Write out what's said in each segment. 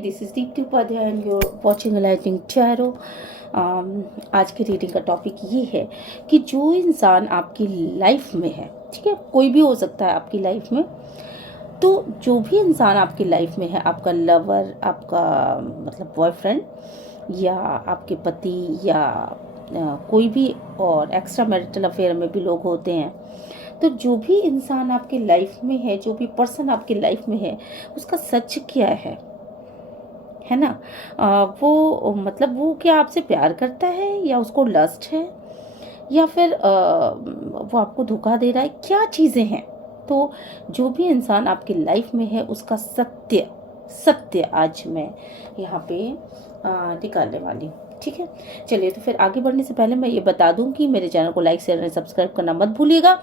This is Deepti Upadhyay and you are watching lighting tarot. आज की reading का टॉपिक ये है कि जो इंसान आपकी लाइफ में है, ठीक है, कोई भी हो सकता है आपकी लाइफ में, तो जो भी इंसान आपकी लाइफ में है, आपका लवर, आपका मतलब बॉयफ्रेंड या आपके पति या कोई भी और एक्स्ट्रा मैरिटल अफेयर में भी लोग होते हैं, तो जो भी इंसान आपकी लाइफ में है, जो भी पर्सन आपकी लाइफ में है, उसका सच क्या है ना। वो मतलब वो क्या आपसे प्यार करता है या उसको लस्ट है या फिर वो आपको धोखा दे रहा है, क्या चीज़ें हैं। तो जो भी इंसान आपकी लाइफ में है उसका सत्य आज मैं यहाँ पे निकालने वाली हूँ, ठीक है। चलिए, तो फिर आगे बढ़ने से पहले मैं ये बता दूं कि मेरे चैनल को लाइक, शेयर और सब्सक्राइब करना मत भूलिएगा।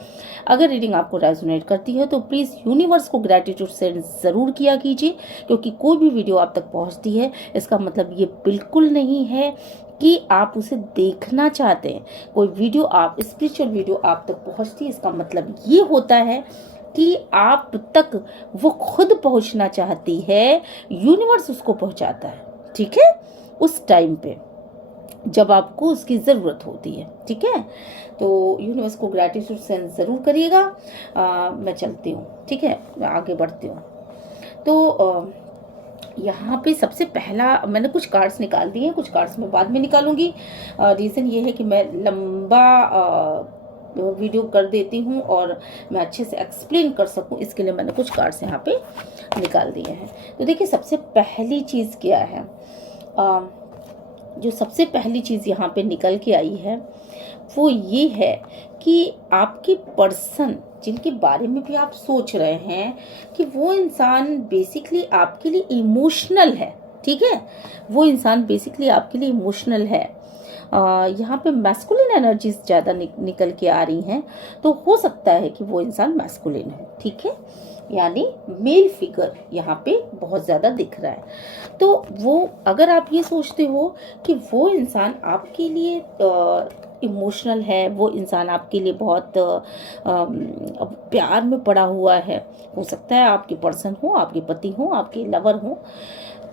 अगर रीडिंग आपको रेजोनेट करती है तो प्लीज़ यूनिवर्स को ग्रैटिट्यूड सेंड ज़रूर किया कीजिए, क्योंकि कोई भी वीडियो आप तक पहुंचती है इसका मतलब ये बिल्कुल नहीं है कि आप उसे देखना चाहते हैं। कोई वीडियो, आप स्पिरिचुअल वीडियो आप तक पहुँचती है, इसका मतलब ये होता है कि आप तक वो खुद पहुँचना चाहती है, यूनिवर्स उसको पहुँचाता है, ठीक है, उस टाइम पे जब आपको उसकी ज़रूरत होती है, ठीक है। तो यूनिवर्स को ग्रैटिट्यूड सेंड ज़रूर करिएगा। मैं चलती हूँ, ठीक है, मैं आगे बढ़ती हूँ। तो यहाँ पे सबसे पहला मैंने कुछ कार्ड्स निकाल दिए हैं, कुछ कार्ड्स मैं बाद में निकालूंगी। रीज़न ये है कि मैं लंबा वीडियो कर देती हूँ और मैं अच्छे से एक्सप्लेन कर सकूँ, इसके लिए मैंने कुछ कार्ड्स यहाँ पे निकाल दिए हैं। तो देखिए, सबसे पहली चीज़ क्या है, जो सबसे पहली चीज़ यहाँ पे निकल के आई है वो ये है कि आपकी पर्सन जिनके बारे में भी आप सोच रहे हैं कि वो इंसान बेसिकली आपके लिए इमोशनल है, ठीक है, वो इंसान बेसिकली आपके लिए इमोशनल है। यहाँ पे मैस्कुलिन एनर्जीज ज़्यादा निकल के आ रही हैं, तो हो सकता है कि वो इंसान मैस्कुलिन है, ठीक है, यानी मेल फिगर यहाँ पे बहुत ज़्यादा दिख रहा है। तो वो, अगर आप ये सोचते हो कि वो इंसान आपके लिए इमोशनल है, वो इंसान आपके लिए बहुत प्यार में पड़ा हुआ है, हो सकता है आपके पर्सन हो, आपके पति हो, आपके लवर हो,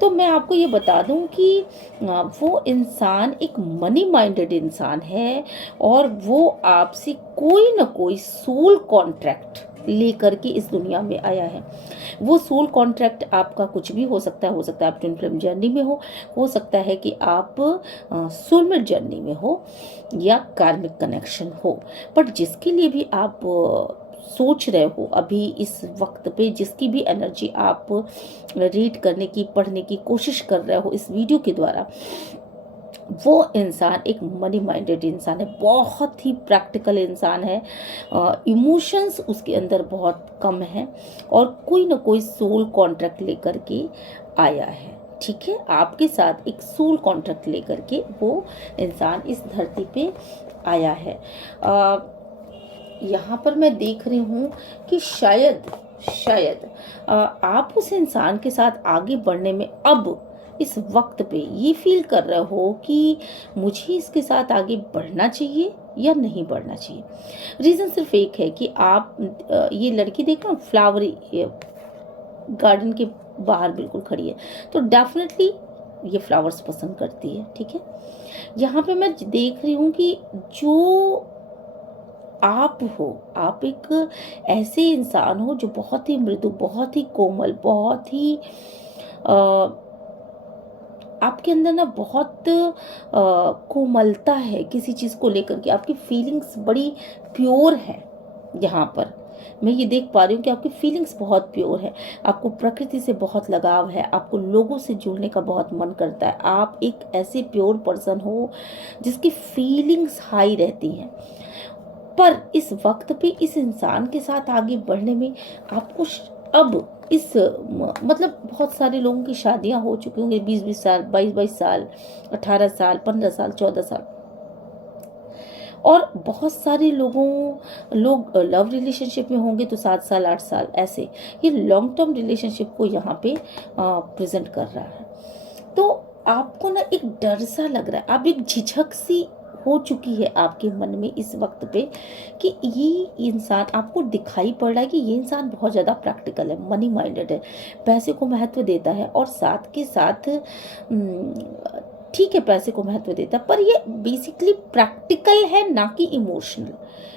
तो मैं आपको ये बता दूं कि वो इंसान एक मनी माइंडेड इंसान है और वो आपसे कोई ना कोई सोल कॉन्ट्रैक्ट लेकर के इस दुनिया में आया है। वो सोल कॉन्ट्रैक्ट आपका कुछ भी हो सकता है आप ट्विन फ्लेम जर्नी में हो सकता है कि आप सोलमेट जर्नी में हो या कार्मिक कनेक्शन हो, बट जिसके लिए भी आप सोच रहे हो अभी इस वक्त पे, जिसकी भी एनर्जी आप रीड करने की, पढ़ने की कोशिश कर रहे हो इस वीडियो के द्वारा, वो इंसान एक मनी माइंडेड इंसान है, बहुत ही प्रैक्टिकल इंसान है, इमोशंस उसके अंदर बहुत कम है और कोई ना कोई सोल कॉन्ट्रैक्ट लेकर के आया है, ठीक है। आपके साथ एक सोल कॉन्ट्रैक्ट लेकर के वो इंसान इस धरती पे आया है। यहाँ पर मैं देख रही हूँ कि शायद आप उस इंसान के साथ आगे बढ़ने में अब इस वक्त पे ये फील कर रहे हो कि मुझे इसके साथ आगे बढ़ना चाहिए या नहीं बढ़ना चाहिए। रीज़न सिर्फ एक है कि आप ये लड़की देख रहे हो फ्लावरी गार्डन के बाहर बिल्कुल खड़ी है, तो डेफिनेटली ये फ्लावर्स पसंद करती है, ठीक है। यहाँ पे मैं देख रही हूँ कि जो आप हो, आप एक ऐसे इंसान हो जो बहुत ही मृदु, बहुत ही कोमल, बहुत ही आपके अंदर ना बहुत कोमलता है किसी चीज़ को लेकर के, आपकी फीलिंग्स बड़ी प्योर है। यहाँ पर मैं ये देख पा रही हूँ कि आपकी फीलिंग्स बहुत प्योर है, आपको प्रकृति से बहुत लगाव है, आपको लोगों से जुड़ने का बहुत मन करता है। आप एक ऐसे प्योर पर्सन हो जिसकी फीलिंग्स हाई रहती हैं, पर इस वक्त पे इस इंसान के साथ आगे बढ़ने में आपको अब इस मतलब बहुत सारे लोगों की शादियां हो चुकी होंगी, 20-20 साल, 22-22 साल, 18 साल, 15 साल, 14 साल, और बहुत सारे लोग लव रिलेशनशिप में होंगे तो 7 साल, 8 साल, ऐसे ये लॉन्ग टर्म रिलेशनशिप को यहाँ पे प्रेजेंट कर रहा है। तो आपको ना एक डर सा लग रहा है, आप एक झिझक सी हो चुकी है आपके मन में इस वक्त पे कि ये इंसान, आपको दिखाई पड़ रहा है कि ये इंसान बहुत ज़्यादा प्रैक्टिकल है, मनी माइंडेड है, पैसे को महत्व देता है, और साथ के साथ ठीक है पैसे को महत्व देता है, पर ये बेसिकली प्रैक्टिकल है ना कि इमोशनल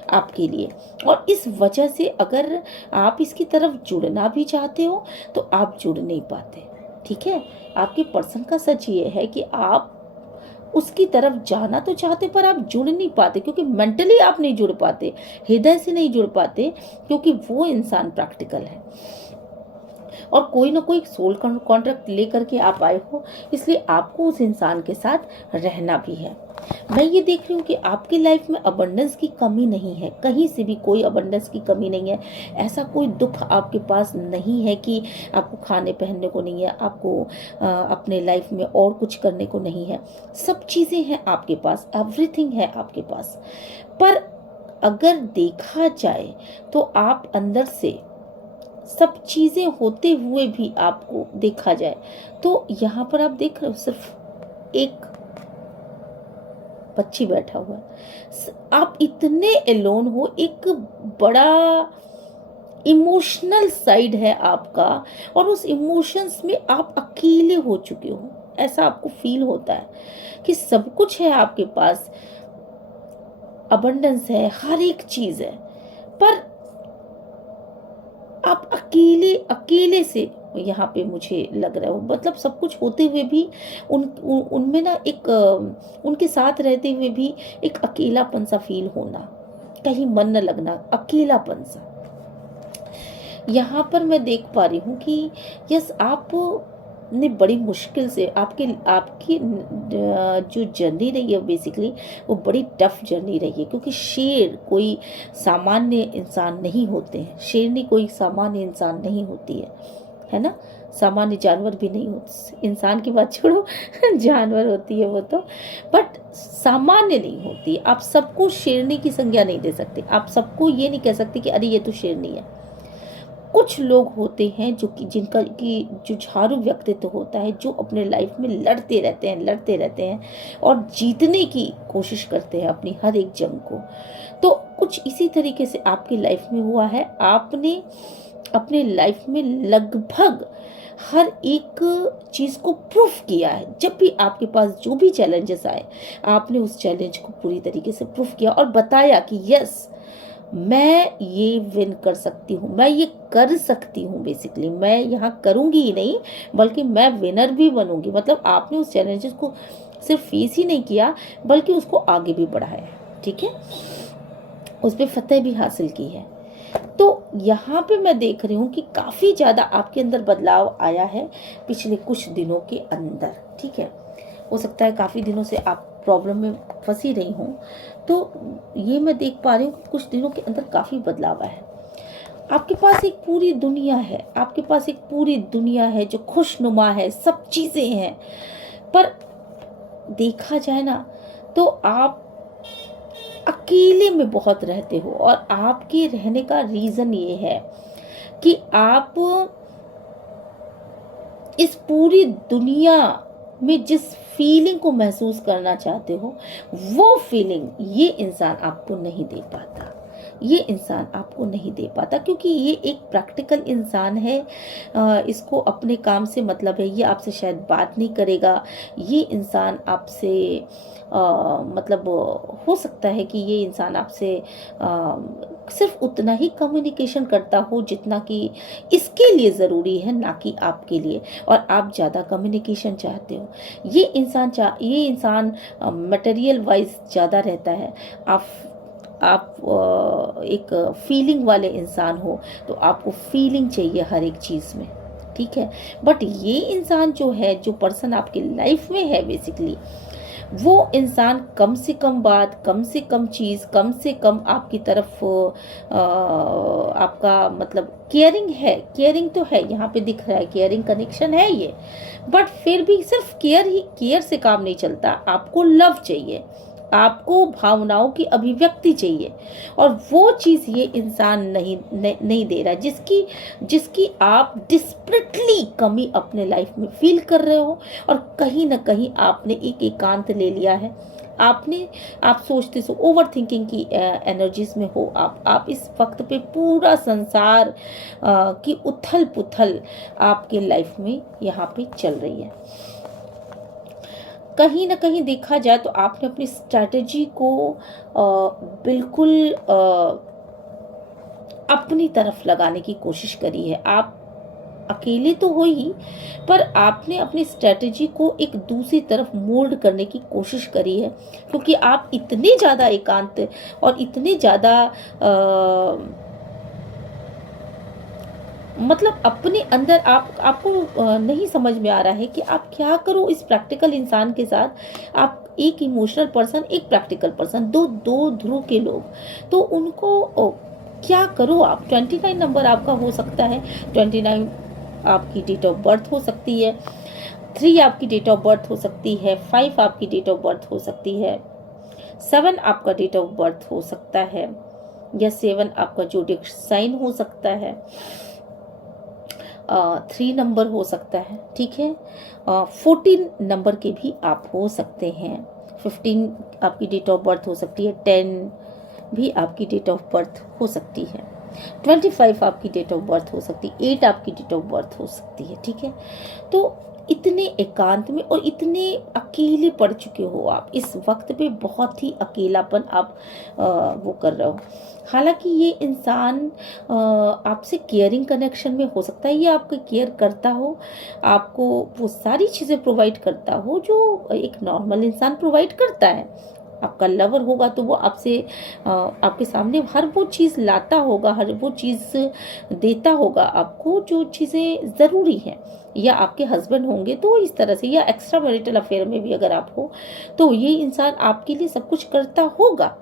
आपके लिए। और इस वजह से अगर आप इसकी तरफ जुड़ना भी चाहते हो तो आप जुड़ नहीं पाते। ठीक है, आपके पर्सन का सच ये है कि आप उसकी तरफ जाना तो चाहते पर आप जुड़ नहीं पाते, क्योंकि मेंटली आप नहीं जुड़ पाते, हृदय से नहीं जुड़ पाते, क्योंकि वो इंसान प्रैक्टिकल है और कोई ना कोई सोल कॉन्ट्रैक्ट लेकर के आप आए हो, इसलिए आपको उस इंसान के साथ रहना भी है। मैं ये देख रही हूँ कि आपकी लाइफ में अबंडेंस की कमी नहीं है, कहीं से भी कोई अबंडेंस की कमी नहीं है। ऐसा कोई दुख आपके पास नहीं है कि आपको खाने पहनने को नहीं है, आपको अपने लाइफ में और कुछ करने को नहीं है। सब चीज़ें हैं आपके पास, एवरीथिंग है आपके पास। पर अगर देखा जाए तो आप अंदर से सब चीज़ें होते हुए भी आपको देखा जाए तो यहाँ पर आप देख रहे हो सिर्फ एक पक्षी बैठा हुआ है। आप इतने एलोन हो, एक बड़ा इमोशनल साइड है आपका, और उस इमोशंस में आप अकेले हो चुके हो। ऐसा आपको फील होता है कि सब कुछ है आपके पास, अबंडेंस है, हर एक चीज़ है, पर आप अकेले अकेले से यहाँ पे मुझे लग रहा है। मतलब सब कुछ होते हुए भी उनमें ना एक उनके साथ रहते हुए भी एक अकेलापन सा फील होना, कहीं मन न लगना, अकेलापन सा। यहाँ पर मैं देख पा रही हूँ कि यस, आप ने बड़ी मुश्किल से आपकी जो जर्नी रही है बेसिकली वो बड़ी टफ जर्नी रही है, क्योंकि शेर कोई सामान्य इंसान नहीं होते हैं, शेरनी कोई सामान्य इंसान नहीं होती है ना। सामान्य जानवर भी नहीं होते, इंसान की बात छोड़ो जानवर होती है वो तो, बट सामान्य नहीं होती। आप सबको शेरनी की संज्ञा नहीं दे सकते, आप सबको ये नहीं कह सकते कि अरे ये तो शेरनी है। कुछ लोग होते हैं जिनका कि जुझारू व्यक्तित्व होता है, जो अपने लाइफ में लड़ते रहते हैं और जीतने की कोशिश करते हैं अपनी हर एक जंग को। तो कुछ इसी तरीके से आपकी लाइफ में हुआ है। आपने अपने लाइफ में लगभग हर एक चीज़ को प्रूफ किया है। जब भी आपके पास जो भी चैलेंजेस आए, आपने उस चैलेंज को पूरी तरीके से प्रूफ किया और बताया कि यस, मैं ये विन कर सकती हूँ, मैं ये कर सकती हूँ। बेसिकली मैं यहाँ करूँगी ही नहीं, बल्कि मैं विनर भी बनूँगी। मतलब आपने उस चैलेंजेस को सिर्फ फेस ही नहीं किया, बल्कि उसको आगे भी बढ़ाया। ठीक है, उस पर फतेह भी हासिल की है। तो यहाँ पे मैं देख रही हूँ कि काफ़ी ज़्यादा आपके अंदर बदलाव आया है पिछले कुछ दिनों के अंदर। ठीक है, हो सकता है काफ़ी दिनों से आप प्रॉब्लम में फंसी रही हूँ, तो ये मैं देख पा रही हूँ कि कुछ दिनों के अंदर काफ़ी बदलाव आया है। आपके पास एक पूरी दुनिया है, आपके पास एक पूरी दुनिया है जो खुशनुमा है, सब चीज़ें हैं। पर देखा जाए ना तो आप अकेले में बहुत रहते हो, और आपके रहने का रीज़न ये है कि आप इस पूरी दुनिया में जिस फीलिंग को महसूस करना चाहते हो, वो फीलिंग ये इंसान आपको नहीं दे पाता, ये इंसान आपको नहीं दे पाता, क्योंकि ये एक प्रैक्टिकल इंसान है। इसको अपने काम से मतलब है, ये आपसे शायद बात नहीं करेगा। ये इंसान आपसे मतलब हो सकता है कि ये इंसान आपसे सिर्फ उतना ही कम्युनिकेशन करता हो जितना कि इसके लिए ज़रूरी है, ना कि आपके लिए, और आप ज़्यादा कम्युनिकेशन चाहते हो। ये इंसान मटेरियल वाइज ज़्यादा रहता है। आप एक फीलिंग वाले इंसान हो, तो आपको फीलिंग चाहिए हर एक चीज़ में। ठीक है, बट ये इंसान जो है, जो पर्सन आपकी लाइफ में है, बेसिकली वो इंसान कम से कम बात, कम से कम चीज़, कम से कम आपकी तरफ आपका मतलब केयरिंग है। केयरिंग तो है, यहाँ पे दिख रहा है केयरिंग कनेक्शन है ये, बट फिर भी सिर्फ केयर से काम नहीं चलता। आपको लव चाहिए, आपको भावनाओं की अभिव्यक्ति चाहिए, और वो चीज़ ये इंसान नहीं दे रहा, जिसकी आप डिस्परेटली कमी अपने लाइफ में फील कर रहे हो। और कहीं ना कहीं आपने एक एकांत ले लिया है, आप सोचते सो ओवर थिंकिंग की एनर्जीज में हो आप इस वक्त पे पूरा संसार की उथल पुथल आपके लाइफ में यहाँ पे चल रही है। कहीं ना कहीं देखा जाए तो आपने अपनी स्ट्रैटेजी को बिल्कुल अपनी तरफ लगाने की कोशिश करी है। आप अकेले तो हो ही, पर आपने अपनी स्ट्रेटजी को एक दूसरी तरफ मोल्ड करने की कोशिश करी है, क्योंकि आप इतने ज़्यादा एकांत और इतने ज़्यादा मतलब अपने अंदर आपको नहीं समझ में आ रहा है कि आप क्या करो इस प्रैक्टिकल इंसान के साथ। आप एक इमोशनल पर्सन, एक प्रैक्टिकल पर्सन, दो ध्रुव के लोग, तो उनको क्या करो आप। 29 नंबर आपका हो सकता है, 29 आपकी डेट ऑफ बर्थ हो सकती है, 3 आपकी डेट ऑफ बर्थ हो सकती है, 5 आपकी डेट ऑफ बर्थ हो सकती है, 7 आपका डेट ऑफ बर्थ हो सकता है, या 7 आपका जोडिक साइन हो सकता है, 3 नंबर हो सकता है, ठीक है। 14 नंबर के भी आप हो सकते हैं, 15 आपकी डेट ऑफ बर्थ हो सकती है, 10 भी आपकी डेट ऑफ बर्थ हो सकती है, 25 आपकी डेट ऑफ बर्थ हो सकती है, 8 आपकी डेट ऑफ बर्थ हो सकती है, ठीक है। तो इतने एकांत में और इतने अकेले पड़ चुके हो आप इस वक्त पे, बहुत ही अकेलापन आप वो कर रहे हो। हालांकि ये इंसान आपसे केयरिंग कनेक्शन में हो सकता है, ये आपको केयर करता हो, आपको वो सारी चीज़ें प्रोवाइड करता हो जो एक नॉर्मल इंसान प्रोवाइड करता है। आपका लवर होगा तो वो आपसे आपके सामने हर वो चीज़ लाता होगा, हर वो चीज़ देता होगा आपको जो चीज़ें ज़रूरी हैं। या आपके हस्बैंड होंगे तो इस तरह से, या एक्स्ट्रा मैरिटल अफेयर में भी अगर आप हो तो ये इंसान आपके लिए सब कुछ करता होगा।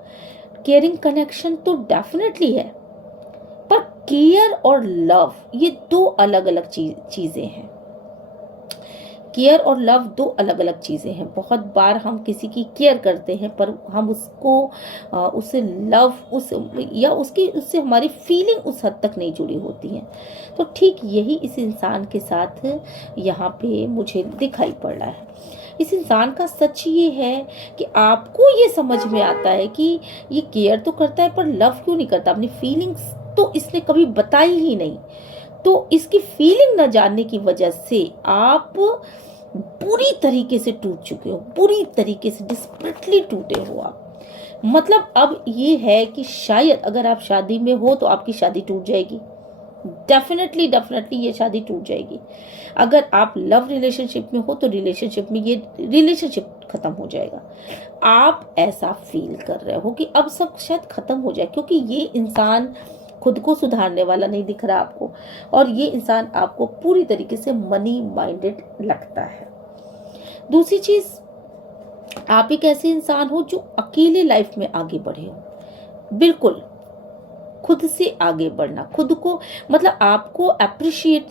केयरिंग कनेक्शन तो डेफिनेटली है, पर केयर और लव ये दो अलग अलग चीज़ें हैं। केयर और लव दो अलग अलग चीज़ें हैं। बहुत बार हम किसी की केयर करते हैं, पर हम उसको उससे लव उससे हमारी फीलिंग उस हद तक नहीं जुड़ी होती है। तो ठीक यही इस इंसान के साथ यहाँ पे मुझे दिखाई पड़ रहा है। इस इंसान का सच ये है कि आपको ये समझ में आता है कि ये केयर तो करता है पर लव क्यों नहीं करता, अपनी फीलिंग्स तो इसने कभी बताई ही नहीं। तो इसकी फीलिंग न जानने की वजह से आप बुरी तरीके से टूट चुके हो, बुरी तरीके से डिस्परेटली टूटे हो आप। मतलब अब ये है कि शायद अगर आप शादी में हो तो आपकी शादी टूट जाएगी, डेफिनेटली ये शादी टूट जाएगी। अगर आप लव रिलेशनशिप में हो तो रिलेशनशिप में ये रिलेशनशिप खत्म हो जाएगा। आप ऐसा फील कर रहे हो कि अब सब शायद खत्म हो जाए, क्योंकि ये इंसान खुद को सुधारने वाला नहीं दिख रहा आपको, और ये इंसान आपको पूरी तरीके से मनी माइंडेड लगता है। दूसरी चीज, आप एक ऐसे इंसान हो जो अकेले लाइफ में आगे बढ़े हो। बिल्कुल खुद से आगे बढ़ना, खुद को मतलब आपको अप्रिशिएट,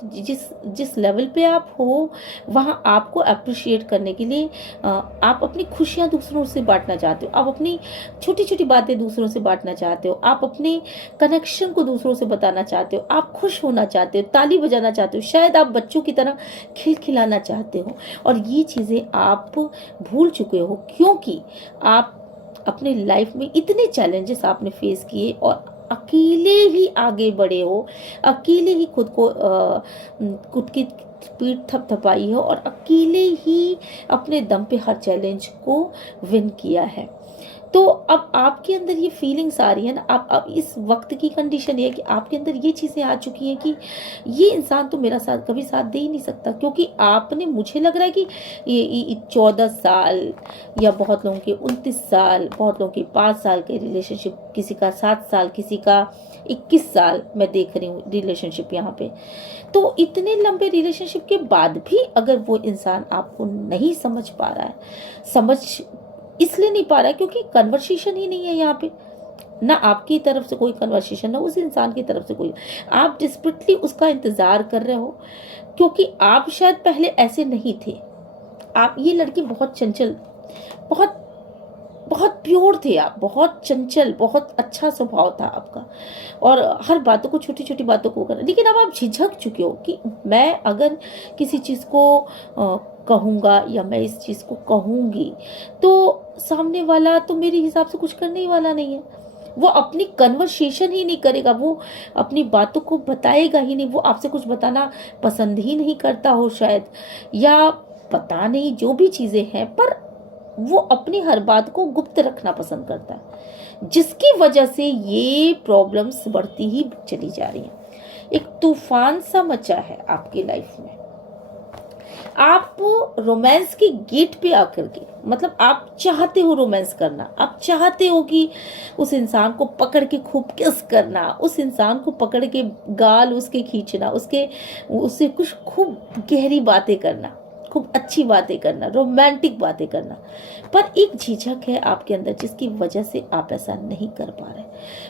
जिस लेवल पे आप हो वहाँ आपको अप्रिशिएट करने के लिए आप अपनी खुशियाँ दूसरों से बांटना चाहते हो, आप अपनी छोटी छोटी बातें दूसरों से बांटना चाहते हो, आप अपने कनेक्शन को दूसरों से बताना चाहते हो, आप खुश होना चाहते हो, ताली बजाना चाहते हो, शायद आप बच्चों की तरह खिलखिलाना चाहते हो। और ये चीज़ें आप भूल चुके हो, क्योंकि आप अपने लाइफ में इतने चैलेंजेस आपने फेस किए और अकेले ही आगे बढ़े हो, अकेले ही खुद की पीठ थपथपाई हो और अकेले ही अपने दम पे हर चैलेंज को विन किया है। तो अब आपके अंदर ये फीलिंग्स आ रही है ना, अब इस वक्त की कंडीशन ये है कि आपके अंदर ये चीज़ें आ चुकी हैं कि ये इंसान तो मेरा साथ कभी साथ दे ही नहीं सकता, क्योंकि आपने, मुझे लग रहा है कि ये 14 साल या बहुत लोगों के 29 साल, बहुत लोगों के 5 साल के रिलेशनशिप, किसी का 7 साल, किसी का 21 साल मैं देख रही हूँ रिलेशनशिप यहाँ पे। तो इतने लंबे रिलेशनशिप के बाद भी अगर वो इंसान आपको नहीं समझ पा रहा है, समझ इसलिए नहीं पा रहा है क्योंकि कन्वर्सेशन ही नहीं है यहाँ पे, ना आपकी तरफ से कोई कन्वर्सेशन, ना उस इंसान की तरफ से कोई। आप डिस्परेटली उसका इंतजार कर रहे हो, क्योंकि आप शायद पहले ऐसे नहीं थे। आप, ये लड़की बहुत चंचल, बहुत बहुत प्योर थे आप, बहुत चंचल, बहुत अच्छा स्वभाव था आपका, और हर बातों को, छोटी छोटी बातों को करना। लेकिन अब आप झिझक चुके हो कि मैं अगर किसी चीज़ को कहूँगा या मैं इस चीज़ को कहूँगी तो सामने वाला तो मेरे हिसाब से कुछ करने ही वाला नहीं है। वो अपनी कन्वर्सेशन ही नहीं करेगा, वो अपनी बातों को बताएगा ही नहीं, वो आपसे कुछ बताना पसंद ही नहीं करता हो शायद, या पता नहीं जो भी चीज़ें हैं, पर वो अपनी हर बात को गुप्त रखना पसंद करता है, जिसकी वजह से ये प्रॉब्लम्स बढ़ती ही चली जा रही हैं। एक तूफान सा मचा है आपकी लाइफ में। आप रोमांस के गेट पे आकर के, मतलब आप चाहते हो रोमांस करना, आप चाहते हो कि उस इंसान को पकड़ के खूब किस करना, उस इंसान को पकड़ के गाल उसके खींचना, उससे कुछ खूब गहरी बातें करना, खूब अच्छी बातें करना, रोमांटिक बातें करना, पर एक झिझक है आपके अंदर जिसकी वजह से आप ऐसा नहीं कर पा रहे।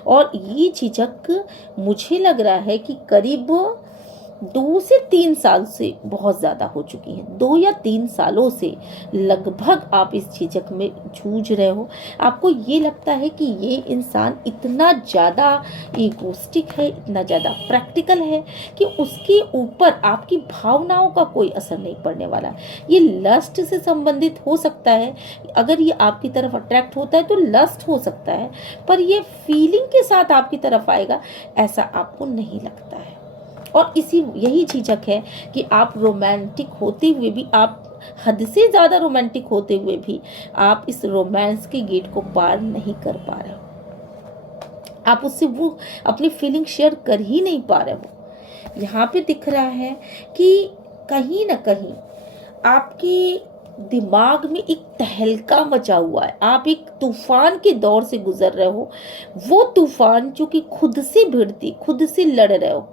और ये झिझक मुझे लग रहा है कि करीब 2 से 3 साल से बहुत ज़्यादा हो चुकी हैं। 2 या 3 सालों से लगभग आप इस झिझक में जूझ रहे हो। आपको ये लगता है कि ये इंसान इतना ज़्यादा ईगोइस्टिक है, इतना ज़्यादा प्रैक्टिकल है कि उसके ऊपर आपकी भावनाओं का कोई असर नहीं पड़ने वाला। ये लस्ट से संबंधित हो सकता है, अगर ये आपकी तरफ अट्रैक्ट होता है तो लस्ट हो सकता है, पर ये फीलिंग के साथ आपकी तरफ आएगा ऐसा आपको नहीं लगता है। और यही झिझक है कि आप रोमांटिक होते हुए भी, आप हद से ज़्यादा रोमांटिक होते हुए भी आप इस रोमांस के गेट को पार नहीं कर पा रहे हो। आप उससे वो अपनी फीलिंग शेयर कर ही नहीं पा रहे हो। यहाँ पे दिख रहा है कि कहीं ना कहीं आपकी दिमाग में एक तहलका मचा हुआ है। आप एक तूफान के दौर से गुजर रहे हो, वो तूफान जो कि खुद से भिड़ती, खुद से लड़ रहे हो।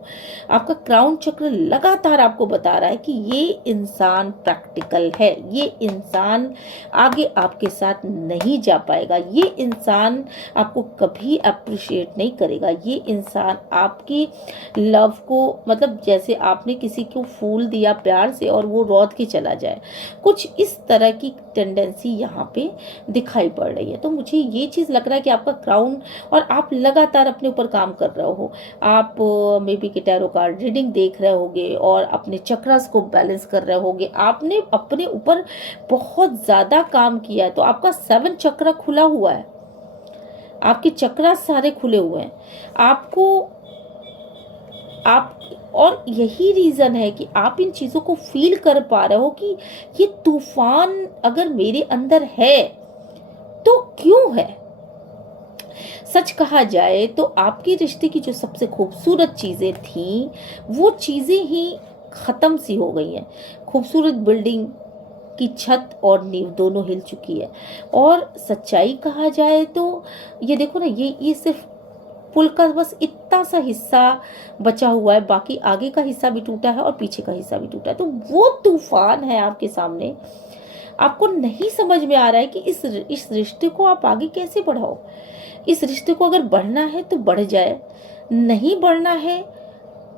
आपका क्राउन चक्र लगातार आपको बता रहा है कि ये इंसान प्रैक्टिकल है, ये इंसान आगे आपके साथ नहीं जा पाएगा, ये इंसान आपको कभी अप्रिशिएट नहीं करेगा, ये इंसान आपकी लव को, मतलब जैसे आपने किसी को फूल दिया प्यार से और वो रौद के चला जाए, कुछ इस तरह की टेंडेंसी यहाँ पे दिखाई पड़ रही है। तो मुझे ये चीज़ लग रहा है कि आपका क्राउन, और आप लगातार अपने ऊपर काम कर रहे हो। आप मे बी कि टैरो कार्ड रीडिंग देख रहे होगे और अपने चक्रास को बैलेंस कर रहे होगे। आपने अपने ऊपर बहुत ज़्यादा काम किया है, तो आपका 7 चक्र खुला हुआ है, आपके चक्रास सारे खुले हुए हैं। आप और यही रीज़न है कि आप इन चीज़ों को फील कर पा रहे हो कि ये तूफान अगर मेरे अंदर है तो क्यों है। सच कहा जाए तो आपके रिश्ते की जो सबसे खूबसूरत चीज़ें थी वो चीज़ें ही ख़त्म सी हो गई हैं। खूबसूरत बिल्डिंग की छत और नींव दोनों हिल चुकी है। और सच्चाई कहा जाए तो ये देखो ना, ये सिर्फ पुल का बस इतना सा हिस्सा बचा हुआ है, बाकी आगे का हिस्सा भी टूटा है और पीछे का हिस्सा भी टूटा है। तो वो तूफान है आपके सामने। आपको नहीं समझ में आ रहा है कि इस रिश्ते को आप आगे कैसे बढ़ाओ। इस रिश्ते को अगर बढ़ना है तो बढ़ जाए, नहीं बढ़ना है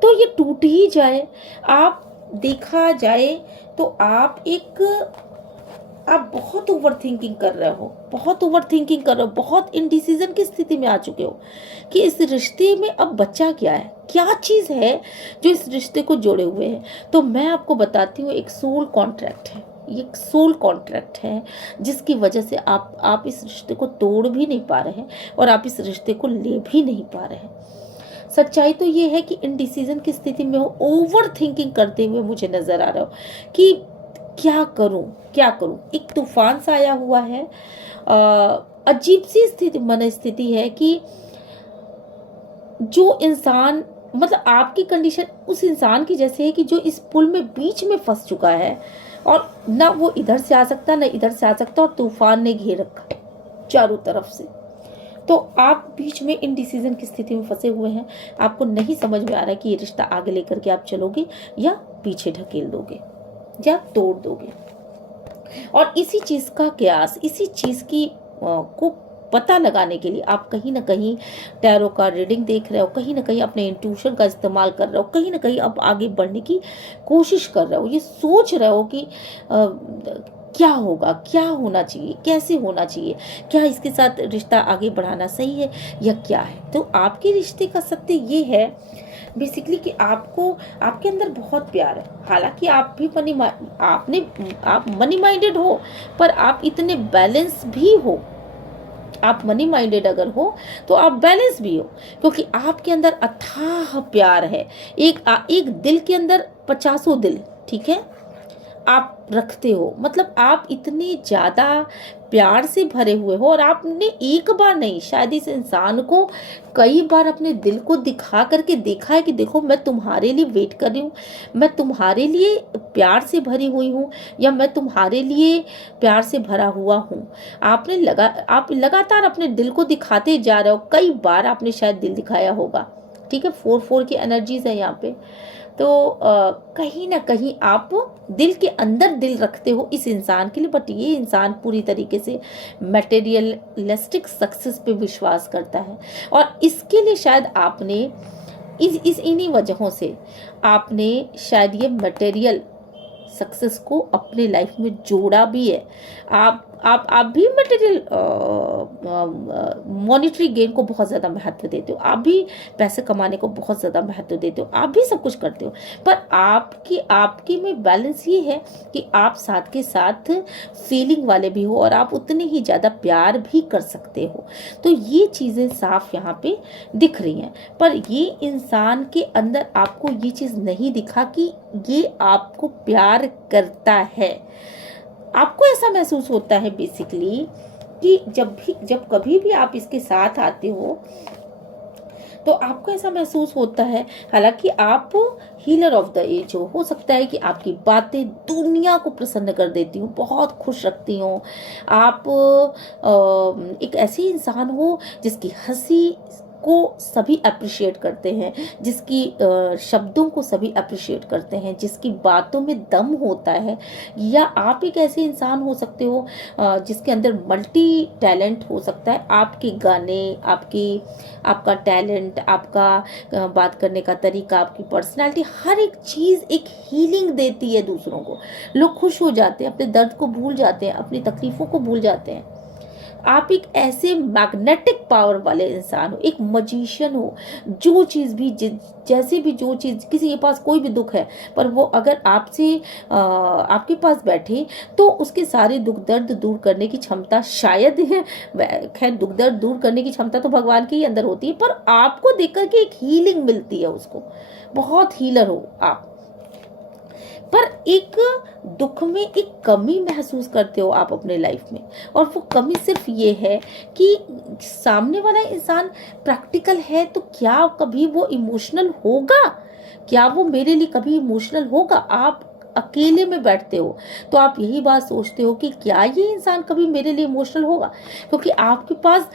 तो ये टूट ही जाए। आप देखा जाए तो आप बहुत ओवर थिंकिंग कर रहे हो, बहुत इनडिसीजन की स्थिति में आ चुके हो कि इस रिश्ते में अब बचा क्या है, क्या चीज़ है जो इस रिश्ते को जोड़े हुए है। तो मैं आपको बताती हूँ, एक सोल कॉन्ट्रैक्ट है, ये एक सोल कॉन्ट्रैक्ट है जिसकी वजह से आप इस रिश्ते को तोड़ भी नहीं पा रहे हैं और आप इस रिश्ते को ले भी नहीं पा रहे हैं। सच्चाई तो ये है कि इनडिसीजन की स्थिति में हो, ओवर थिंकिंग करते हुए मुझे नजर आ रहा हो कि क्या करूं। एक तूफान सा आया हुआ है। अजीब सी मन स्थिति है कि जो इंसान, मतलब आपकी कंडीशन उस इंसान की जैसे है कि जो इस पुल में बीच में फंस चुका है और ना वो इधर से आ सकता ना इधर से आ सकता, और तूफान ने घेर रखा है चारों तरफ से। तो आप बीच में इनडिसीजन की स्थिति में फंसे हुए हैं। आपको नहीं समझ में आ रहा है कि ये रिश्ता आगे लेकर के आप चलोगे या पीछे ढकेल दोगे या तोड़ दोगे। और इसी चीज़ का कयास, इसी चीज़ की को पता लगाने के लिए आप कहीं ना कहीं टैरो का रीडिंग देख रहे हो, कहीं ना कहीं अपने इंट्यूशन का इस्तेमाल कर रहे हो, कहीं ना कहीं आप आगे बढ़ने की कोशिश कर रहे हो। ये सोच रहे हो कि क्या होगा, क्या होना चाहिए, कैसे होना चाहिए, क्या इसके साथ रिश्ता आगे बढ़ाना सही है या क्या है। तो आपके रिश्ते का सत्य ये है बेसिकली कि आपको, आपके अंदर बहुत प्यार है। हालांकि आप भी आप मनी माइंडेड हो, पर आप इतने बैलेंस भी हो। आप मनी माइंडेड अगर हो तो आप बैलेंस भी हो, क्योंकि आपके अंदर अथाह प्यार है। एक दिल के अंदर 50 दिल, ठीक है, आप रखते हो। मतलब आप इतने ज़्यादा प्यार से भरे हुए हो, और आपने एक बार नहीं, शायद इस इंसान को कई बार अपने दिल को दिखा करके देखा है कि देखो मैं तुम्हारे लिए वेट कर रही हूँ, मैं तुम्हारे लिए प्यार से भरी हुई हूँ, या मैं तुम्हारे लिए प्यार से भरा हुआ हूँ। आप लगातार अपने दिल को दिखाते जा रहे हो। कई बार आपने शायद दिल दिखाया होगा, ठीक है। 4 की एनर्जीज है यहाँ पे। तो कहीं ना कहीं आप दिल के अंदर दिल रखते हो इस इंसान के लिए, बट ये इंसान पूरी तरीके से मटेरियलिस्टिक सक्सेस पे विश्वास करता है, और इसके लिए शायद आपने इस इन्हीं वजहों से आपने शायद ये मटेरियल सक्सेस को अपने लाइफ में जोड़ा भी है। आप भी मटेरियल मॉनिटरी गेन को बहुत ज़्यादा महत्व देते हो, आप भी पैसे कमाने को बहुत ज़्यादा महत्व देते हो, आप भी सब कुछ करते हो, पर आपकी में बैलेंस ये है कि आप साथ के साथ फीलिंग वाले भी हो, और आप उतने ही ज़्यादा प्यार भी कर सकते हो। तो ये चीज़ें साफ यहाँ पे दिख रही हैं, पर ये इंसान के अंदर आपको ये चीज़ नहीं दिखा कि ये आपको प्यार करता है। आपको ऐसा महसूस होता है बेसिकली कि जब कभी भी आप इसके साथ आते हो तो आपको ऐसा महसूस होता है, हालांकि आप हीलर ऑफ द एज हो सकता है कि आपकी बातें दुनिया को प्रसन्न कर देती हूँ, बहुत खुश रखती हूँ। आप एक ऐसे इंसान हो जिसकी हंसी को सभी अप्रिशिएट करते हैं, जिसकी शब्दों को सभी अप्रिशिएट करते हैं, जिसकी बातों में दम होता है। या आप एक ऐसे इंसान हो सकते हो जिसके अंदर मल्टी टैलेंट हो सकता है। आपके गाने, आपका टैलेंट, आपका बात करने का तरीका, आपकी पर्सनालिटी, हर एक चीज़ एक हीलिंग देती है दूसरों को। लोग खुश हो जाते हैं, अपने दर्द को भूल जाते हैं, अपनी तकलीफ़ों को भूल जाते हैं। आप एक ऐसे मैग्नेटिक पावर वाले इंसान हो, एक मजिशियन हो। जो चीज़ भी जैसे भी जो चीज़, किसी के पास कोई भी दुख है, पर वो अगर आपके पास बैठे तो उसके सारे दुख दर्द दूर करने की क्षमता शायद है। खैर, दुख दर्द दूर करने की क्षमता तो भगवान के ही अंदर होती है, पर आपको देख करके एक हीलिंग मिलती है उसको। बहुत हीलर हो आप। पर एक दुख में एक कमी महसूस करते हो आप अपने लाइफ में, और वो कमी सिर्फ ये है कि सामने वाला इंसान प्रैक्टिकल है, तो क्या कभी वो इमोशनल होगा? क्या वो मेरे लिए कभी इमोशनल होगा? आप अकेले में बैठते हो तो आप यही बात सोचते हो कि क्या ये इंसान कभी मेरे लिए इमोशनल होगा, क्योंकि आपके पास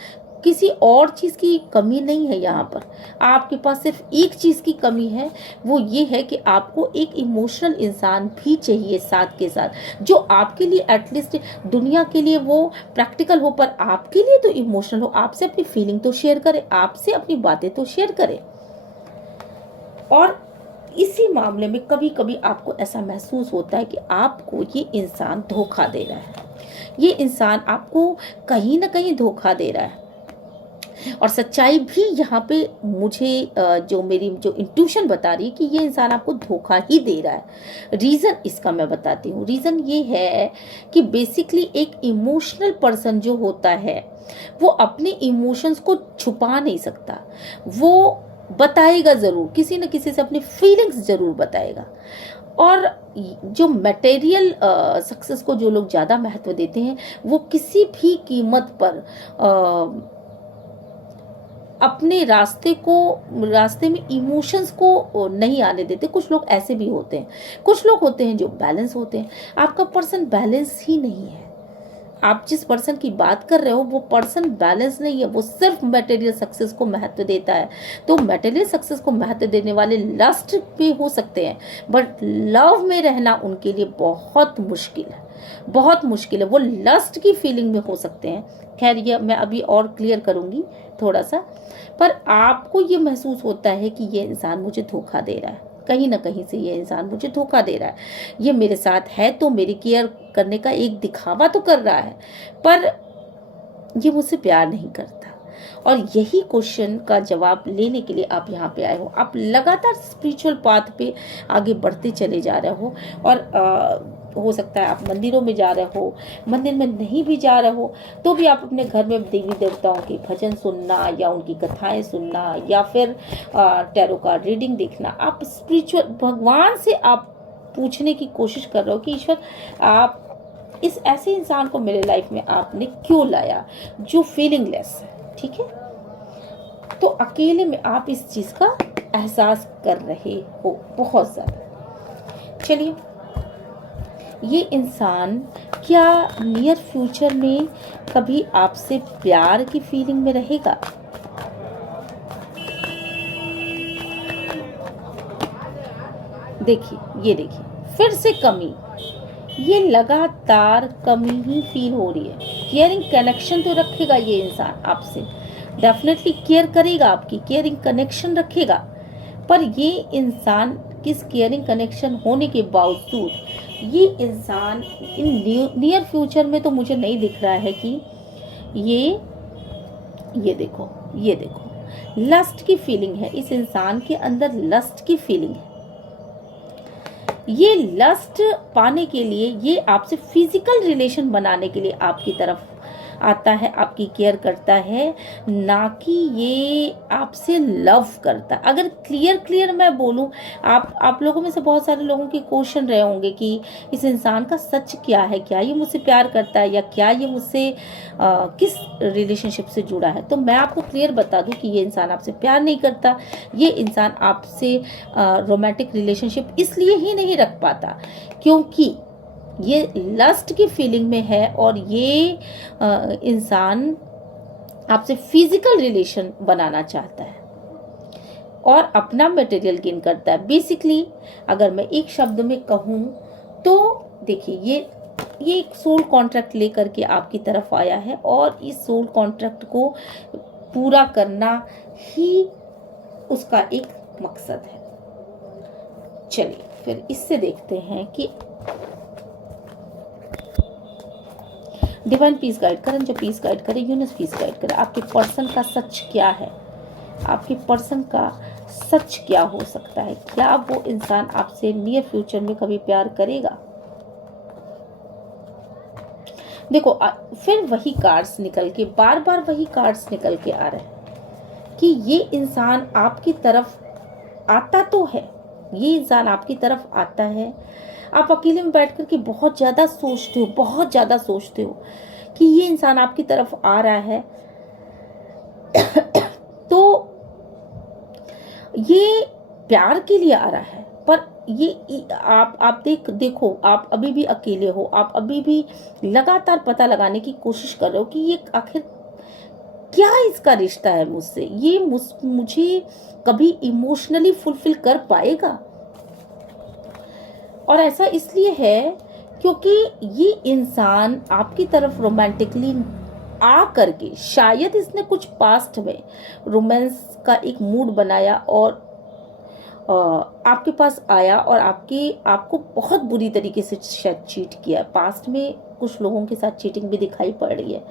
किसी और चीज़ की कमी नहीं है। यहाँ पर आपके पास सिर्फ एक चीज़ की कमी है, वो ये है कि आपको एक इमोशनल इंसान भी चाहिए साथ के साथ, जो आपके लिए एटलीस्ट दुनिया के लिए वो प्रैक्टिकल हो, पर आपके लिए तो इमोशनल हो, आपसे अपनी फीलिंग तो शेयर करे, आपसे अपनी बातें तो शेयर करे। और इसी मामले में कभी कभी आपको ऐसा महसूस होता है कि आपको ये इंसान धोखा दे रहा है, ये इंसान आपको कहीं ना कहीं धोखा दे रहा है। और सच्चाई भी यहाँ पे मुझे मेरी इंट्यूशन बता रही है कि ये इंसान आपको धोखा ही दे रहा है। रीज़न इसका मैं बताती हूँ। रीज़न ये है कि बेसिकली एक इमोशनल पर्सन जो होता है वो अपने इमोशंस को छुपा नहीं सकता, वो बताएगा ज़रूर, किसी न किसी से अपनी फीलिंग्स ज़रूर बताएगा। और जो मटेरियल सक्सेस को जो लोग ज़्यादा महत्व देते हैं, वो किसी भी कीमत पर अपने रास्ते में इमोशंस को नहीं आने देते। कुछ लोग ऐसे भी होते हैं, कुछ लोग होते हैं जो बैलेंस होते हैं। आपका पर्सन बैलेंस ही नहीं है। आप जिस पर्सन की बात कर रहे हो वो पर्सन बैलेंस नहीं है, वो सिर्फ मटेरियल सक्सेस को महत्व देता है। तो मटेरियल सक्सेस को महत्व देने वाले लस्ट पे हो सकते हैं, बट लव में रहना उनके लिए बहुत मुश्किल है, बहुत मुश्किल है। वो लस्ट की फीलिंग में हो सकते हैं। खैर, ये मैं अभी और क्लियर करूँगी थोड़ा सा। पर आपको ये महसूस होता है कि ये इंसान मुझे धोखा दे रहा है, कहीं ना कहीं से ये इंसान मुझे धोखा दे रहा है, ये मेरे साथ है तो मेरी केयर करने का एक दिखावा तो कर रहा है, पर ये मुझसे प्यार नहीं करता। और यही क्वेश्चन का जवाब लेने के लिए आप यहाँ पे आए हो। आप लगातार स्पिरिचुअल पाथ पे आगे बढ़ते चले जा रहे हो, और हो सकता है आप मंदिरों में जा रहे हो, मंदिर में नहीं भी जा रहे हो तो भी आप अपने घर में देवी देवताओं के भजन सुनना या उनकी कथाएं सुनना या फिर टैरो कार्ड रीडिंग देखना, आप स्पिरिचुअल भगवान से आप पूछने की कोशिश कर रहे हो कि ईश्वर आप इस ऐसे इंसान को मेरे लाइफ में आपने क्यों लाया जो फीलिंगलेस है। ठीक है, तो अकेले में आप इस चीज का एहसास कर रहे हो बहुत ज्यादा। चलिए, ये इंसान क्या नियर फ्यूचर में कभी आपसे प्यार की फीलिंग में रहेगा? देखिए, ये देखिए, फिर से कमी, ये लगातार कमी ही फील हो रही है। केयरिंग कनेक्शन तो रखेगा ये इंसान आपसे, डेफिनेटली केयर करेगा, आपकी केयरिंग कनेक्शन रखेगा, पर ये इंसान किस केयरिंग कनेक्शन होने के बावजूद ये इंसान इन नियर फ्यूचर में तो मुझे नहीं दिख रहा है कि ये देखो, ये देखो, लस्ट की फीलिंग है इस इंसान के अंदर, लस्ट की फीलिंग है। ये लस्ट पाने के लिए, ये आपसे फिजिकल रिलेशन बनाने के लिए आपकी तरफ आता है, आपकी केयर करता है, ना कि ये आपसे लव करता है। अगर क्लियर मैं बोलूं, आप लोगों में से बहुत सारे लोगों के क्वेश्चन रहे होंगे कि इस इंसान का सच क्या है, क्या ये मुझसे प्यार करता है या क्या ये मुझसे किस रिलेशनशिप से जुड़ा है। तो मैं आपको क्लियर बता दूं कि ये इंसान आपसे प्यार नहीं करता, ये इंसान आपसे रोमांटिक रिलेशनशिप इसलिए ही नहीं रख पाता क्योंकि ये लस्ट की फीलिंग में है, और ये इंसान आपसे फिजिकल रिलेशन बनाना चाहता है और अपना मटेरियल गेन करता है। बेसिकली अगर मैं एक शब्द में कहूँ तो देखिए, ये एक सोल कॉन्ट्रैक्ट लेकर के आपकी तरफ आया है, और इस सोल कॉन्ट्रैक्ट को पूरा करना ही उसका एक मकसद है। चलिए फिर इससे देखते हैं कि डिवाइन पीस गाइड करें, जो पीस गाइड करे, यूनिवर्स पीस गाइड करे, आपके पर्सन का सच क्या है, आपके पर्सन का सच क्या हो सकता है, क्या वो इंसान आपसे नियर फ्यूचर में कभी प्यार करेगा। देखो, फिर वही कार्ड्स निकल के, बार बार वही कार्ड्स निकल के आ रहे हैं कि ये इंसान आपकी तरफ आता तो है, ये इंसान आपकी तरफ आता है। आप अकेले में बैठ कर के बहुत ज़्यादा सोचते हो, बहुत ज़्यादा सोचते हो कि ये इंसान आपकी तरफ आ रहा है तो ये प्यार के लिए आ रहा है, पर ये आप देखो, आप अभी भी अकेले हो, आप अभी भी लगातार पता लगाने की कोशिश कर रहे हो कि ये आखिर क्या इसका रिश्ता है मुझसे, ये मुझे कभी इमोशनली फुलफिल कर पाएगा। और ऐसा इसलिए है क्योंकि ये इंसान आपकी तरफ रोमांटिकली आ करके, शायद इसने कुछ पास्ट में रोमांस का एक मूड बनाया और आपके पास आया और आपको बहुत बुरी तरीके से शायद चीट किया। पास्ट में कुछ लोगों के साथ चीटिंग भी दिखाई पड़ रही है,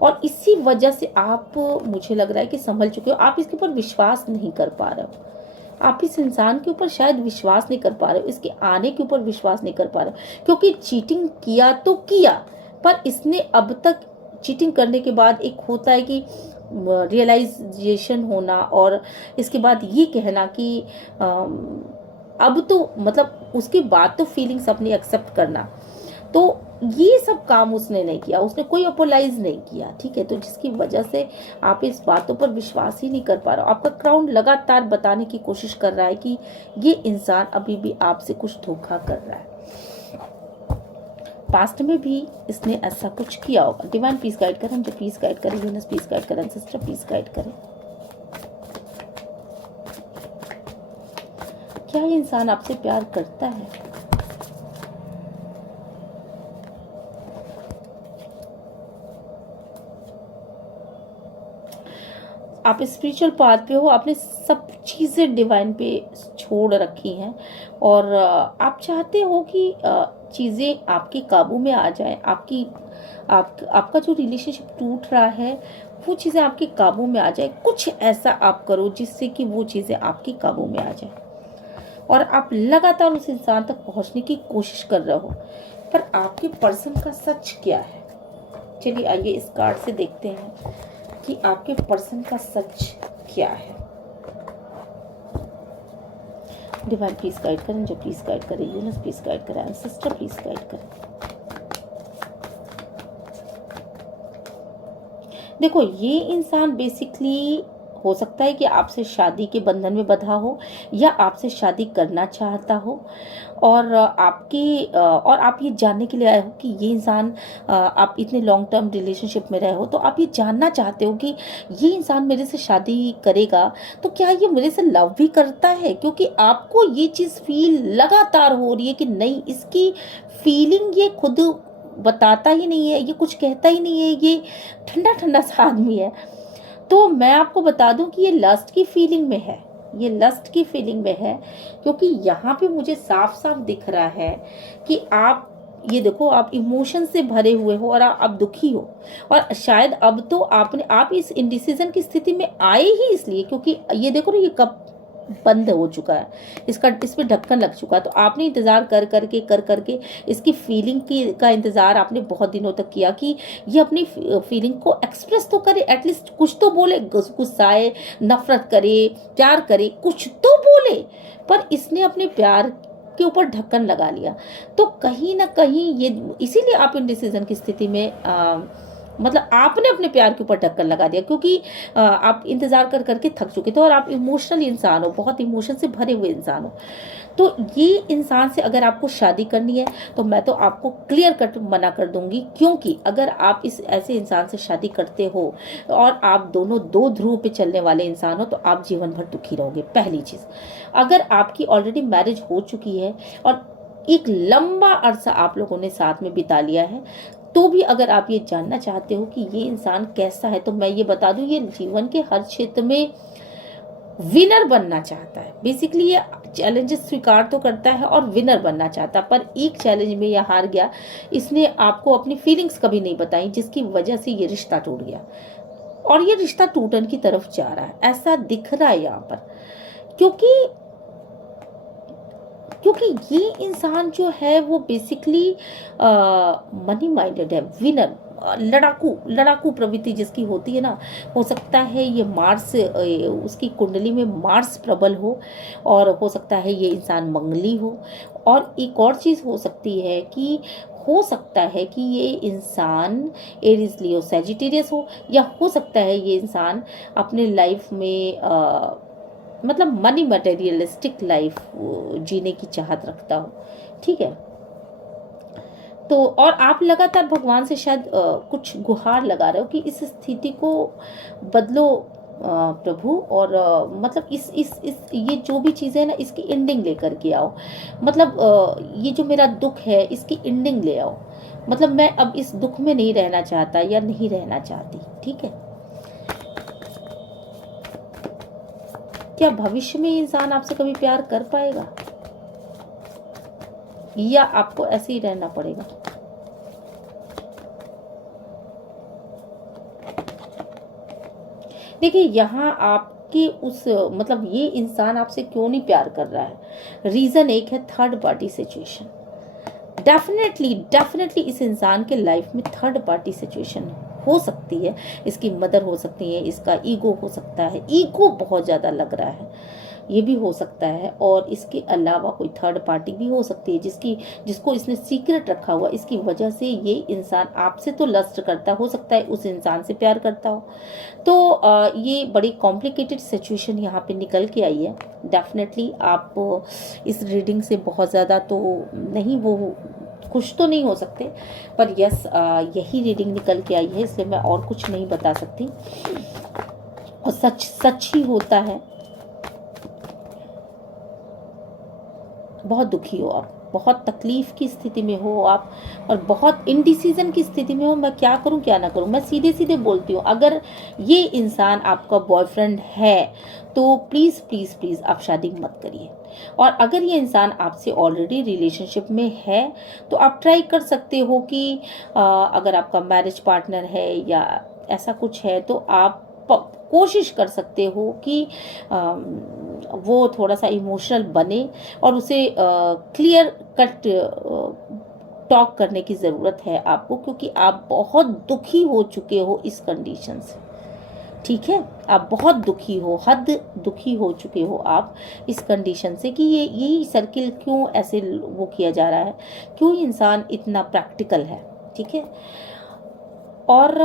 और इसी वजह से आप, मुझे लग रहा है कि संभल चुके हो, आप इसके ऊपर विश्वास नहीं कर पा रहे हो, आप इस इंसान के ऊपर शायद विश्वास नहीं कर पा रहे हो, इसके आने के ऊपर विश्वास नहीं कर पा रहे हो, क्योंकि चीटिंग किया तो किया, पर इसने अब तक चीटिंग करने के बाद एक होता है कि रियलाइजेशन होना, और इसके बाद ये कहना कि अब तो मतलब उसके बाद तो फीलिंग्स अपनी एक्सेप्ट करना, तो ये सब काम उसने नहीं किया, उसने कोई अपोलाइज नहीं किया। ठीक है, तो जिसकी वजह से आप इस बातों पर विश्वास ही नहीं कर पा रहे हो। आपका क्राउन लगातार बताने की कोशिश कर रहा है कि ये इंसान अभी भी आपसे कुछ धोखा कर रहा है, पास्ट में भी इसने ऐसा कुछ किया होगा। डिवाइन पीस गाइड करें, जो पीस गाइड करें, यूनिवर्स पीस गाइड करें, सिस्टर पीस गाइड करें, क्या ये इंसान आपसे प्यार करता है? आप स्पिरिचुअल पाथ पे हो, आपने सब चीजें डिवाइन पे छोड़ रखी हैं और आप चाहते हो कि चीज़ें आपके काबू में आ जाए, आपका जो रिलेशनशिप टूट रहा है वो चीज़ें आपके काबू में आ जाए। कुछ ऐसा आप करो जिससे कि वो चीज़ें आपके काबू में आ जाए और आप लगातार उस इंसान तक पहुंचने की कोशिश कर रहे हो, पर आपके पर्सन का सच क्या है। चलिए आइए इस कार्ड से देखते हैं कि आपके पर्सन का सच क्या है। डिवाइन प्लीज गाइड करें, जो प्लीज गाइड करें, यूनिवर्स प्लीज गाइड करें, एंसेस्टर प्लीज गाइड करें। देखो, ये इंसान बेसिकली हो सकता है कि आपसे शादी के बंधन में बंधा हो या आपसे शादी करना चाहता हो और आप ये जानने के लिए आए हो कि ये इंसान, आप इतने लॉन्ग टर्म रिलेशनशिप में रहे हो तो आप ये जानना चाहते हो कि ये इंसान मेरे से शादी करेगा तो क्या ये मेरे से लव भी करता है, क्योंकि आपको ये चीज़ फील लगातार हो रही है कि नहीं, इसकी फीलिंग ये खुद बताता ही नहीं है, ये कुछ कहता ही नहीं है, ये ठंडा ठंडा सा आदमी है। तो मैं आपको बता दूं कि ये लस्ट की फीलिंग में है, ये लस्ट की फीलिंग में है, क्योंकि यहाँ पे मुझे साफ साफ दिख रहा है कि आप ये देखो, आप इमोशन से भरे हुए हो और आप दुखी हो और शायद अब तो आप इस इंडिसीजन की स्थिति में आए ही इसलिए क्योंकि ये देखो ना, ये कब बंद हो चुका है, इस पे ढक्कन लग चुका है। तो आपने इंतजार कर करके इसकी फीलिंग का इंतजार आपने बहुत दिनों तक किया कि ये अपनी फीलिंग को एक्सप्रेस तो करे, एटलीस्ट कुछ तो बोले, गुस्साए, नफरत करे, प्यार करे, कुछ तो बोले, पर इसने अपने प्यार के ऊपर ढक्कन लगा लिया। तो कहीं ना कहीं ये इसीलिए आप इंडिसीजन की स्थिति में मतलब आपने अपने प्यार के ऊपर ढक्कन लगा दिया, क्योंकि आप इंतजार कर करके थक चुके थे और आप इमोशनल इंसान हो, बहुत इमोशन से भरे हुए इंसान हो। तो ये इंसान से अगर आपको शादी करनी है तो मैं तो आपको क्लियर कट मना कर दूंगी, क्योंकि अगर आप इस ऐसे इंसान से शादी करते हो और आप दोनों दो ध्रुव पे चलने वाले इंसान हो तो आप जीवन भर दुखी रहोगे। पहली चीज़, अगर आपकी ऑलरेडी मैरिज हो चुकी है और एक लंबा अरसा आप लोगों ने साथ में बिता लिया है, तो भी अगर आप ये जानना चाहते हो कि ये इंसान कैसा है, तो मैं ये बता दूं, ये जीवन के हर क्षेत्र में विनर बनना चाहता है। बेसिकली ये चैलेंजेस स्वीकार तो करता है और विनर बनना चाहता है, पर एक चैलेंज में ये हार गया, इसने आपको अपनी फीलिंग्स कभी नहीं बताई, जिसकी वजह से ये रिश्ता टूट गया और ये रिश्ता टूटन की तरफ जा रहा है, ऐसा दिख रहा है यहाँ पर। क्योंकि ये इंसान जो है वो बेसिकली मनी माइंडेड है, विनर, लड़ाकू प्रवृत्ति जिसकी होती है ना। हो सकता है ये मार्स, उसकी कुंडली में मार्स प्रबल हो, और हो सकता है ये इंसान मंगली हो, और एक और चीज़ हो सकती है कि हो सकता है कि ये इंसान एरीज लियो सैजिटेरियस हो, या हो सकता है ये इंसान अपने लाइफ में मतलब मनी मटेरियलिस्टिक लाइफ जीने की चाहत रखता हो। ठीक है, तो और आप लगातार भगवान से शायद कुछ गुहार लगा रहे हो कि इस स्थिति को बदलो प्रभु, और मतलब इस ये जो भी चीज़ें हैं ना, इसकी एंडिंग लेकर के आओ। मतलब ये जो मेरा दुख है इसकी एंडिंग ले आओ, मतलब मैं अब इस दुख में नहीं रहना चाहता या नहीं रहना चाहती। ठीक है, क्या भविष्य में इंसान आपसे कभी प्यार कर पाएगा या आपको ऐसे ही रहना पड़ेगा? देखिए, यहाँ आपके उस मतलब ये इंसान आपसे क्यों नहीं प्यार कर रहा है, रीजन एक है थर्ड पार्टी सिचुएशन। डेफिनेटली इस इंसान के लाइफ में थर्ड पार्टी सिचुएशन हो सकती है, इसकी मदर हो सकती है, इसका ईगो हो सकता है, ईगो बहुत ज़्यादा लग रहा है, ये भी हो सकता है, और इसके अलावा कोई थर्ड पार्टी भी हो सकती है जिसको इसने सीक्रेट रखा हुआ, इसकी वजह से ये इंसान आपसे तो लस्ट करता हो सकता है उस इंसान से प्यार करता हो। तो ये बड़ी कॉम्प्लिकेटेड सिचुएशन यहाँ पे निकल के आई है। डेफिनेटली आप इस रीडिंग से बहुत ज़्यादा तो नहीं वो खुश तो नहीं हो सकते, पर यस यही रीडिंग निकल के आई है, इसलिए मैं और कुछ नहीं बता सकती, और सच ही होता है। बहुत दुखी हो आप। बहुत तकलीफ़ की स्थिति में हो आप, और बहुत इनडिसीजन की स्थिति में हो, मैं क्या करूं क्या ना करूं। मैं सीधे सीधे बोलती हूँ, अगर ये इंसान आपका बॉयफ्रेंड है तो प्लीज़ प्लीज़ प्लीज़ आप शादी मत करिए। और अगर ये इंसान आपसे ऑलरेडी रिलेशनशिप में है तो आप ट्राई कर सकते हो कि अगर आपका मैरिज पार्टनर है या ऐसा कुछ है तो आप कोशिश कर सकते हो कि वो थोड़ा सा इमोशनल बने, और उसे क्लियर कट टॉक करने की ज़रूरत है आपको, क्योंकि आप बहुत दुखी हो चुके हो इस कंडीशन से। ठीक है, आप बहुत दुखी हो, हद दुखी हो चुके हो आप इस कंडीशन से कि ये यही सर्किल क्यों ऐसे वो किया जा रहा है, क्यों इंसान इतना प्रैक्टिकल है। ठीक है, और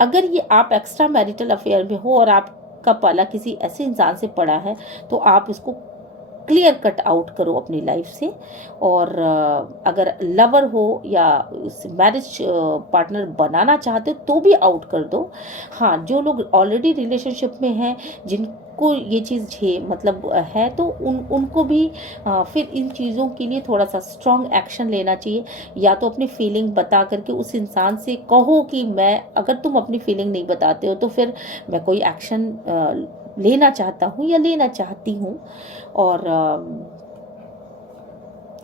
अगर ये आप एक्स्ट्रा मैरिटल अफेयर में हो और आपका पाला किसी ऐसे इंसान से पड़ा है तो आप इसको क्लियर कट आउट करो अपनी लाइफ से। और अगर लवर हो या मैरिज पार्टनर बनाना चाहते हो तो भी आउट कर दो। हाँ, जो लोग ऑलरेडी रिलेशनशिप में हैं, जिनको ये चीज़ मतलब है, तो उनको भी फिर इन चीज़ों के लिए थोड़ा सा स्ट्रॉन्ग एक्शन लेना चाहिए। या तो अपनी फीलिंग बता करके उस इंसान से कहो कि मैं, अगर तुम अपनी फीलिंग नहीं बताते हो तो फिर मैं कोई एक्शन लेना चाहता हूँ या लेना चाहती हूँ। और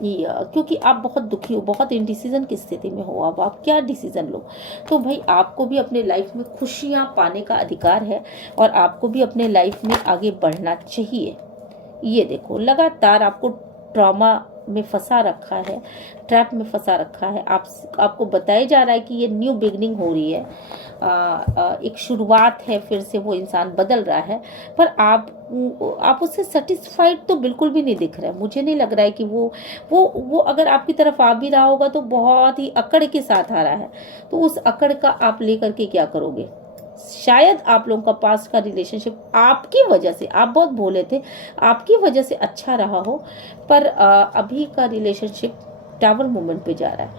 क्योंकि आप बहुत दुखी हो, बहुत इनडिसीजन की स्थिति में हो, अब आप क्या डिसीजन लो। तो भाई आपको भी अपने लाइफ में खुशियाँ पाने का अधिकार है और आपको भी अपने लाइफ में आगे बढ़ना चाहिए। ये देखो, लगातार आपको ट्रॉमा में फंसा रखा है, ट्रैप में फंसा रखा है। आपको बताया जा रहा है कि ये न्यू बिगनिंग हो रही है, एक शुरुआत है, फिर से वो इंसान बदल रहा है। पर आप उससे सेटिस्फाइड तो बिल्कुल भी नहीं दिख रहा है। मुझे नहीं लग रहा है कि वो अगर आपकी तरफ आ भी रहा होगा तो बहुत ही अकड़ के साथ आ रहा है। तो उस अकड़ का आप लेकर के क्या करोगे। शायद आप लोगों का पास्ट का रिलेशनशिप आपकी वजह से, आप बहुत भोले थे, आपकी वजह से अच्छा रहा हो, पर अभी का रिलेशनशिप टावर मूवमेंट पे जा रहा है।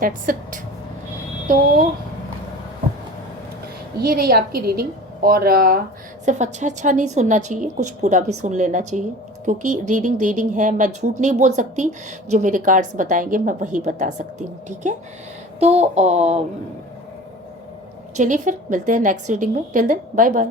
That's it. तो ये रही आपकी रीडिंग। और सिर्फ अच्छा अच्छा नहीं सुनना चाहिए, कुछ पूरा भी सुन लेना चाहिए, क्योंकि रीडिंग है। मैं झूठ नहीं बोल सकती, जो मेरे कार्ड्स बताएंगे मैं वही बता सकती हूँ। ठीक है, तो चलिए फिर मिलते हैं नेक्स्ट रीडिंग में। Till then bye bye.